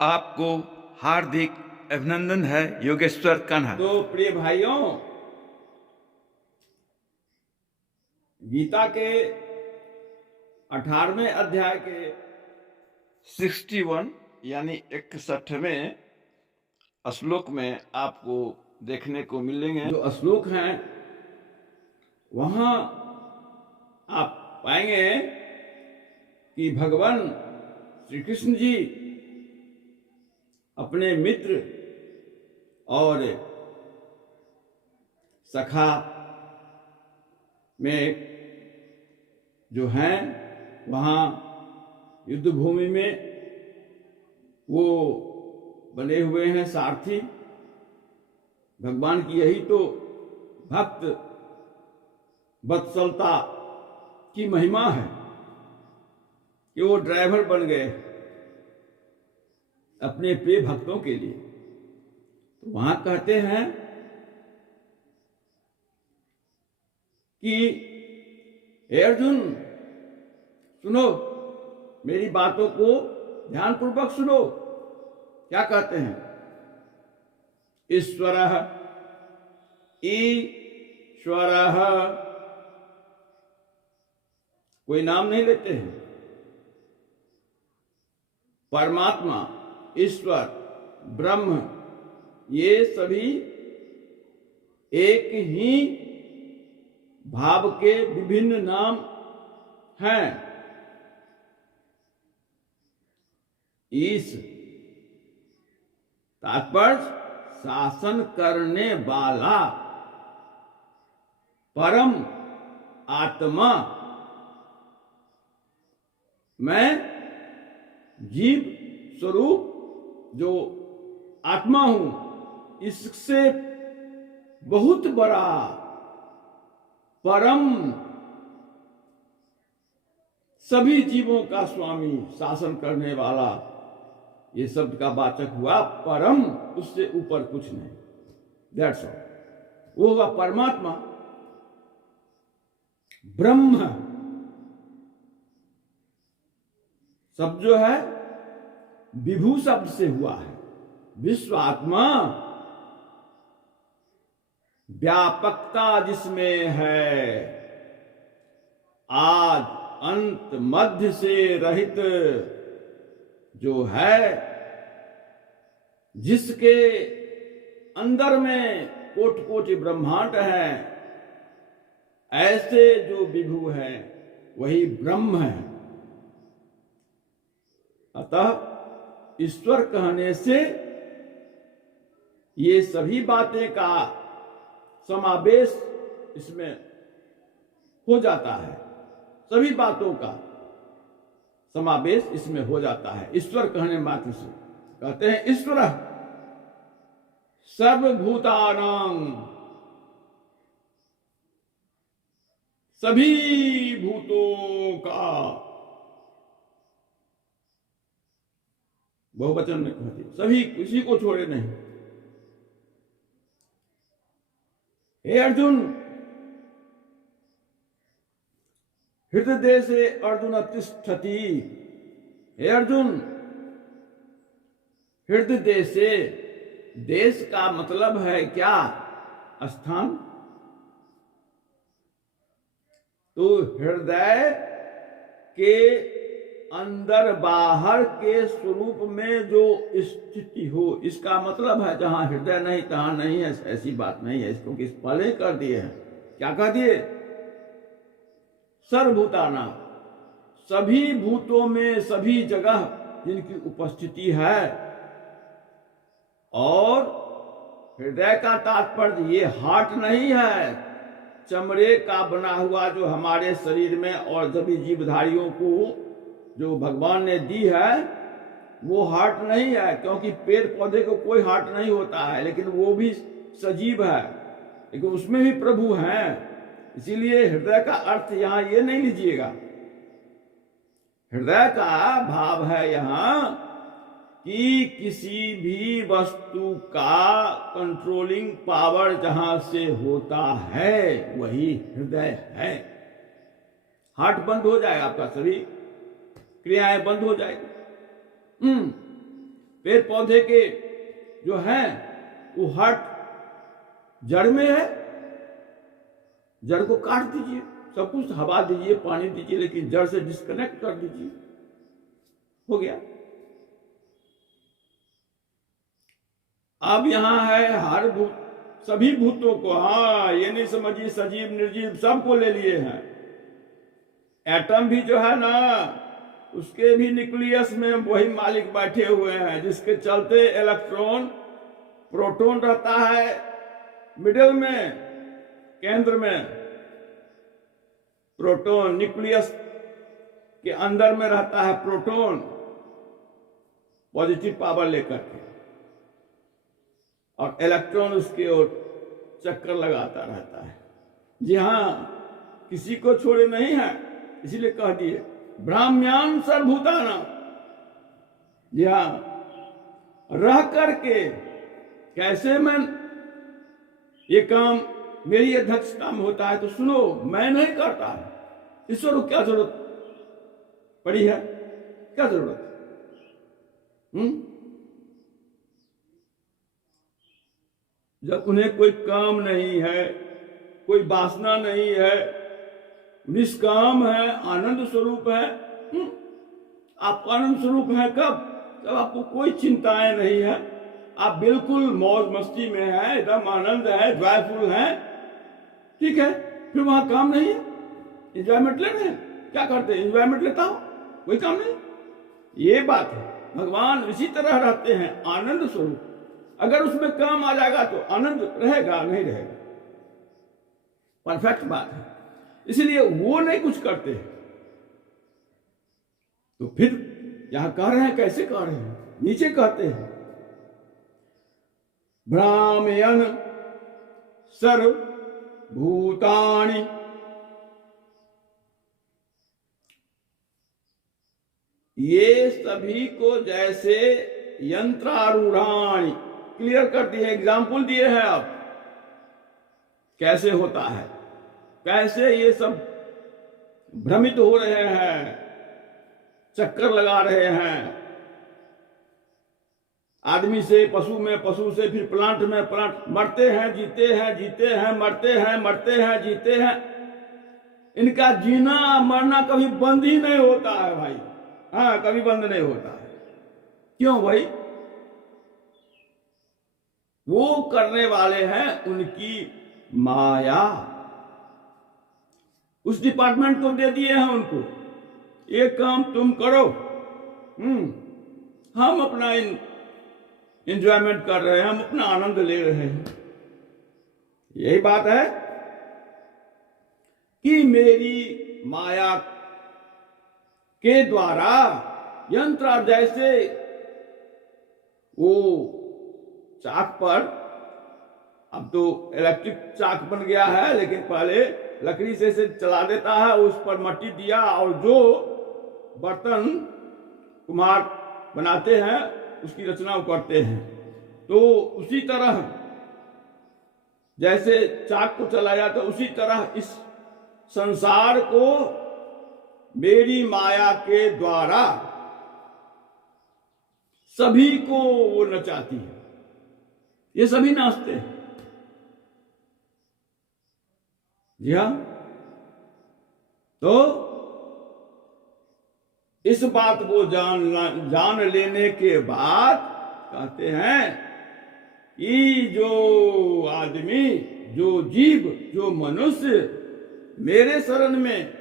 आपको हार्दिक अभिनंदन है योगेश्वर कान्हा। तो प्रिय भाइयों, गीता के 18वें अध्याय के 61 यानी 61वें श्लोक में आपको देखने को मिलेंगे। जो श्लोक हैं वहां आप पाएंगे कि भगवान श्री कृष्ण जी अपने मित्र और सखा में जो हैं वहाँ युद्ध भूमि में वो बने हुए हैं सारथी। भगवान की यही तो भक्त वत्सलता की महिमा है कि वो ड्राइवर बन गए अपने प्रिय भक्तों के लिए। तो वहां कहते हैं कि हे अर्जुन, सुनो, मेरी बातों को ध्यानपूर्वक सुनो। क्या कहते हैं? ईश्वरः ईश्वरः, कोई नाम नहीं लेते हैं। परमात्मा, ईश्वर, ब्रह्म, ये सभी एक ही भाव के विभिन्न नाम हैं। ईश तात्पर्य शासन करने वाला, परम आत्मा। मैं जीव स्वरूप जो आत्मा हूं, इससे बहुत बड़ा परम सभी जीवों का स्वामी, शासन करने वाला, ये शब्द का वाचक हुआ परम, उससे ऊपर कुछ नहीं। That's all. वो हुआ परमात्मा, ब्रह्म। शब्द जो है विभू शब्द से हुआ है। विश्व आत्मा, व्यापकता जिसमें है, आज अंत मध्य से रहित जो है, जिसके अंदर में कोटि कोटि ब्रह्मांड है, ऐसे जो विभू है वही ब्रह्म है। अतः ईश्वर कहने से ये सभी बातें का समावेश इसमें हो जाता है। सभी बातों का समावेश इसमें हो जाता है ईश्वर कहने मात्र से। कहते हैं ईश्वर सर्वभूतानां, सभी भूतों का, बहुवचन में कहते हैं, सभी, किसी को छोड़े नहीं। हे अर्जुन, हृदय से अर्जुन तिष्ठति। हे अर्जुन, हृदय से, देश का मतलब है क्या? स्थान। तो हृदय के अंदर बाहर के स्वरूप में जो स्थिति हो, इसका मतलब है जहां हृदय नहीं तहां नहीं है, ऐसी बात नहीं है। इसको किस पहले कर दिए हैं। क्या कह दिए? सर्वभूताना, सभी भूतों में, सभी जगह जिनकी उपस्थिति है। और हृदय का तात्पर्य ये हार्ट नहीं है, चमड़े का बना हुआ जो हमारे शरीर में और सभी जीवधारियों को जो भगवान ने दी है, वो हार्ट नहीं है। क्योंकि पेड़ पौधे को कोई हार्ट नहीं होता है, लेकिन वो भी सजीव है, लेकिन उसमें भी प्रभु हैं। इसीलिए हृदय का अर्थ यहां ये नहीं लीजिएगा। हृदय का भाव है यहां कि किसी भी वस्तु का कंट्रोलिंग पावर जहां से होता है वही हृदय है। हार्ट बंद हो जाएगा, आपका सभी क्रियाएं बंद हो जाएगी। पेड़ पौधे के जो है वो हार्ट जड़ में है, जड़ को काट दीजिए, सब कुछ हवा दीजिए, पानी दीजिए, लेकिन जड़ से डिस्कनेक्ट कर दीजिए, हो गया। अब यहां है हर भूत, सभी भूतों को, हाँ ये नहीं समझिए सजीव निर्जीव सबको ले लिए हैं। एटम भी जो है ना, उसके भी न्यूक्लियस में वही मालिक बैठे हुए हैं, जिसके चलते इलेक्ट्रॉन, प्रोटॉन रहता है मिडिल में, केंद्र में, प्रोटॉन न्यूक्लियस के अंदर में रहता है प्रोटॉन, पॉजिटिव पावर लेकर के, और इलेक्ट्रॉन उसके ओर चक्कर लगाता रहता है। जी हां, किसी को छोड़े नहीं है, इसीलिए कह दिए ब्राह्म्यान सर्वभूतानां। जी हां, रह करके कैसे मैं ये काम, मेरी अध्यक्षता में होता है, तो सुनो मैं नहीं करता, ईश्वर को क्या जरूरत पड़ी है, क्या जरूरत? जब उन्हें कोई काम नहीं है, कोई वासना नहीं है, निष्काम है, आनंद स्वरूप है। आप आनंद स्वरूप है कब? जब आपको कोई चिंताएं नहीं है, आप बिल्कुल मौज मस्ती में है, एकदम आनंद है, जॉयफुल है, ठीक है, फिर वहां काम नहीं है, एंजॉयमेंट ले रहे हैं, क्या करते हैं, एंजॉयमेंट लेता हो, कोई काम नहीं। ये बात है, भगवान इसी तरह रहते हैं, आनंद स्वरूप। अगर उसमें काम आ जाएगा तो आनंद रहेगा, नहीं रहेगा, परफेक्ट बात है। इसलिए वो नहीं कुछ करते, तो फिर यहां कह रहे हैं, कैसे कह रहे हैं, नीचे कहते हैं भ्रामयन् सर्वभूतानि, ये सभी को जैसे यंत्रारूढ़ानि, क्लियर कर दिए, एग्जाम्पल दिए हैं आप, कैसे होता है, कैसे ये सब भ्रमित हो रहे हैं, चक्कर लगा रहे हैं, आदमी से पशु में, पशु से फिर प्लांट में, प्लांट, मरते हैं जीते हैं, जीते हैं मरते हैं, मरते हैं जीते हैं। इनका जीना मरना कभी बंद ही नहीं होता है भाई, हाँ कभी बंद नहीं होता है। क्यों भाई? वो करने वाले हैं उनकी माया, उस डिपार्टमेंट को दे दिए हैं उनको, ये काम तुम करो, हम अपना एंजॉयमेंट कर रहे हैं, हम अपना आनंद ले रहे हैं। यही बात है कि मेरी माया के द्वारा यंत्र, जैसे वो चाक पर, अब तो इलेक्ट्रिक चाक बन गया है, लेकिन पहले लकड़ी से चला देता है, उस पर मट्टी दिया, और जो बर्तन कुम्हार बनाते हैं उसकी रचना करते हैं। तो उसी तरह जैसे चाक को चलाया, तो उसी तरह इस संसार को मेरी माया के द्वारा सभी को वो नचाती है, ये सभी नाचते हैं। जी हाँ, तो इस बात को जान लेने के बाद कहते हैं कि जो आदमी, जो जीव, जो मनुष्य मेरे शरण में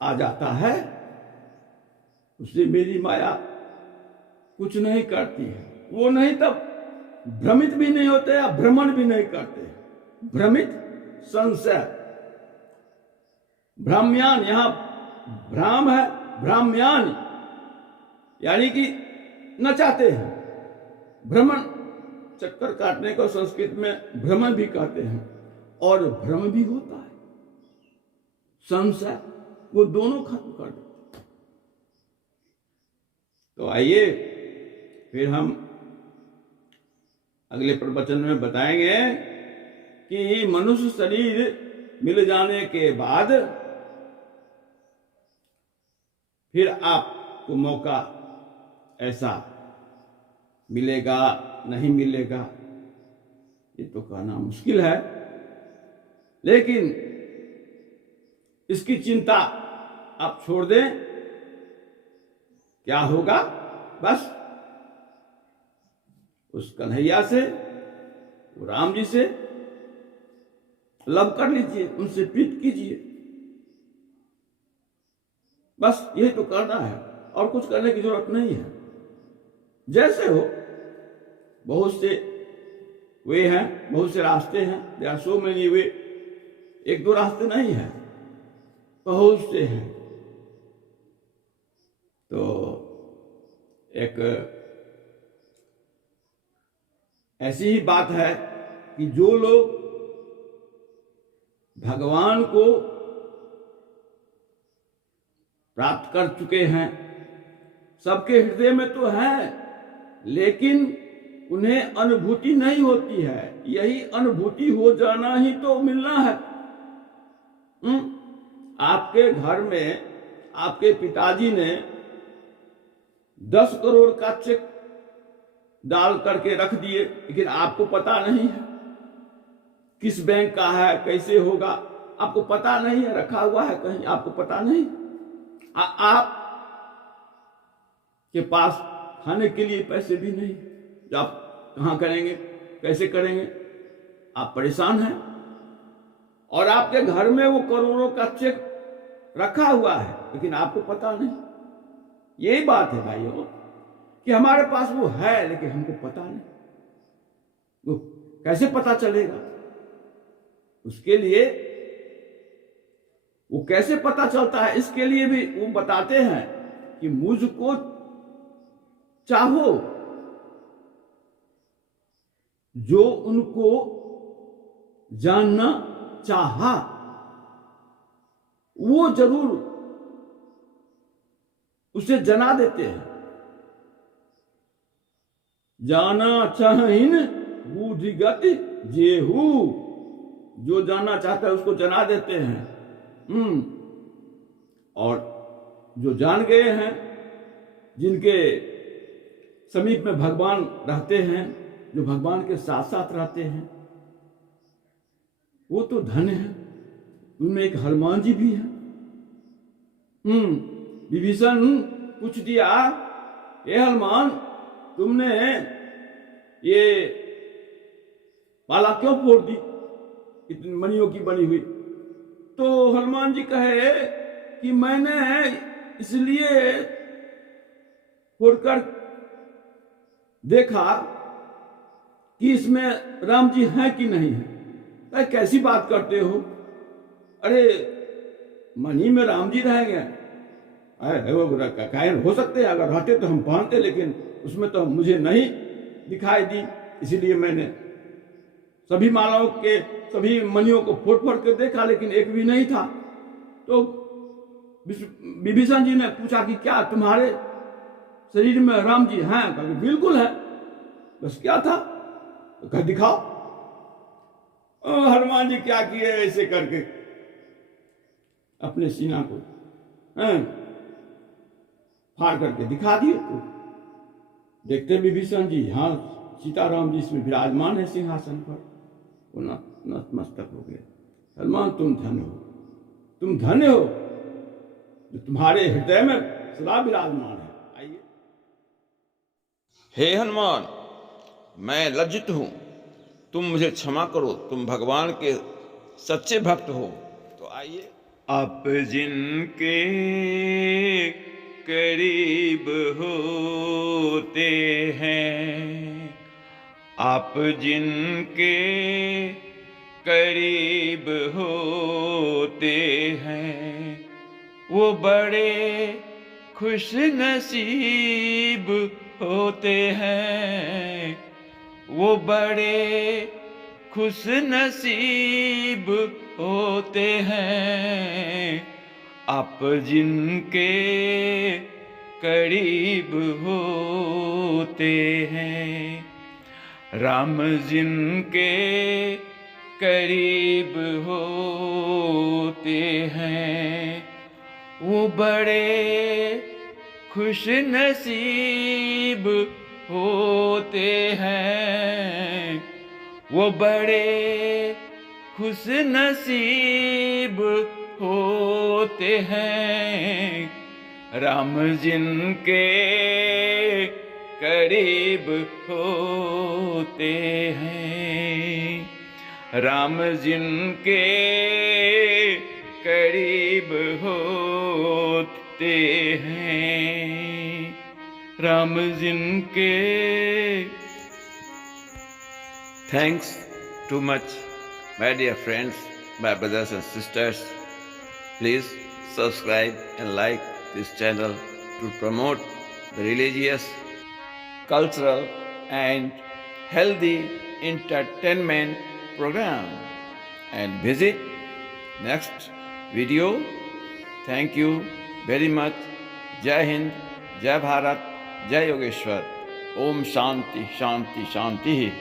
आ जाता है, उससे मेरी माया कुछ नहीं करती है। वो नहीं तब भ्रमित भी नहीं होते या भ्रमण भी नहीं करते। भ्रमित, संशय, भ्राम्यान, यहां भ्राम है, भ्राम्यान यानी कि नचाते हैं, भ्रमण, चक्कर काटने को संस्कृत में भ्रमण भी कहते हैं, और भ्रम भी होता है, संशय, वो दोनों खत्म कर देते। तो आइए फिर हम अगले प्रवचन में बताएंगे कि मनुष्य शरीर मिल जाने के बाद फिर आपको मौका ऐसा मिलेगा नहीं मिलेगा ये तो कहना मुश्किल है, लेकिन इसकी चिंता आप छोड़ दें। क्या होगा, बस उस कन्हैया से, वो राम जी से लव कर लीजिए, उनसे प्रीत कीजिए, बस यही तो करना है, और कुछ करने की जरूरत नहीं है। जैसे हो, बहुत से वे हैं, बहुत से रास्ते हैं, there are so many way, एक दो रास्ते नहीं है, बहुत से हैं। तो एक ऐसी ही बात है कि जो लोग भगवान को प्राप्त कर चुके हैं, सबके हृदय में तो है, लेकिन उन्हें अनुभूति नहीं होती है। यही अनुभूति हो जाना ही तो मिलना है। आपके घर में आपके पिताजी ने 10 करोड़ का चेक डाल करके रख दिए, लेकिन आपको पता नहीं है किस बैंक का है, कैसे होगा, आपको पता नहीं है, रखा हुआ है कहीं, आपको पता नहीं। आप के पास खाने के लिए पैसे भी नहीं, तो आप कहां करेंगे, कैसे करेंगे, आप परेशान हैं। और आपके घर में वो करोड़ों का चेक रखा हुआ है, लेकिन आपको पता नहीं। यही बात है भाइयों कि हमारे पास वो है, लेकिन हमको पता नहीं। वो कैसे पता चलेगा, उसके लिए वो कैसे पता चलता है, इसके लिए भी वो बताते हैं कि मुझको चाहो, जो उनको जानना चाहा वो जरूर उसे जना देते हैं। जाना चाहिन बुद्धिगत जेहू, जो जानना चाहता है उसको जना देते हैं। और जो जान गए हैं, जिनके समीप में भगवान रहते हैं, जो भगवान के साथ साथ रहते हैं, वो तो धन्य है। उनमें एक हनुमान जी भी है। विभीषण पूछ दिया, ये हनुमान तुमने ये माला क्यों फोड़ दी, इतनी मणियों की बनी हुई? तो हनुमान जी कहे कि मैंने इसलिए फोड़कर देखा कि इसमें राम जी हैं कि नहीं है। अरे कैसी बात करते हो, अरे मणि में राम जी रहेंगे? अरे वो हो सकते हैं, अगर रहते तो हम पहनते, लेकिन उसमें तो मुझे नहीं दिखाई दी, इसीलिए मैंने सभी मालाओं के सभी मणियों को फोड़ फोड़ के देखा, लेकिन एक भी नहीं था। तो विभीषण जी ने पूछा कि क्या तुम्हारे शरीर में राम जी हैं? कहा बिल्कुल है, बस क्या था? तो कह दिखाओ। हनुमान जी क्या किए, ऐसे करके अपने सीना को फाड़ करके दिखा दिए। तो देखते विभीषण जी, हाँ सीताराम जी इसमें विराजमान है सिंहासन पर। वो नतमस्तक हो गए। हनुमान तुम धन्य हो, तुम धन्य हो जो तुम्हारे हृदय में सदा विराजमान है। आइए। हे हनुमान, मैं लज्जित हूं, तुम मुझे क्षमा करो, तुम भगवान के सच्चे भक्त हो। तो आइए। आप जिनके करीब होते हैं, आप जिनके करीब होते हैं, वो बड़े खुश नसीब होते हैं, वो बड़े खुश नसीब होते हैं। आप जिनके करीब होते हैं, राम जिनके करीब होते हैं, वो बड़े खुश नसीब होते हैं, वो बड़े खुश नसीब होते हैं। राम जिनके करीब होते हैं, राम जिनके करीब होते हैं, राम जिनके। Thanks too much, my dear friends, my brothers and sisters. Please subscribe and like this channel to promote the religious, cultural and healthy entertainment program, and visit next video. Thank you very much. Jai Hind, Jai Bharat, Jai Yogeshwar. Om Shanti Shanti Shanti.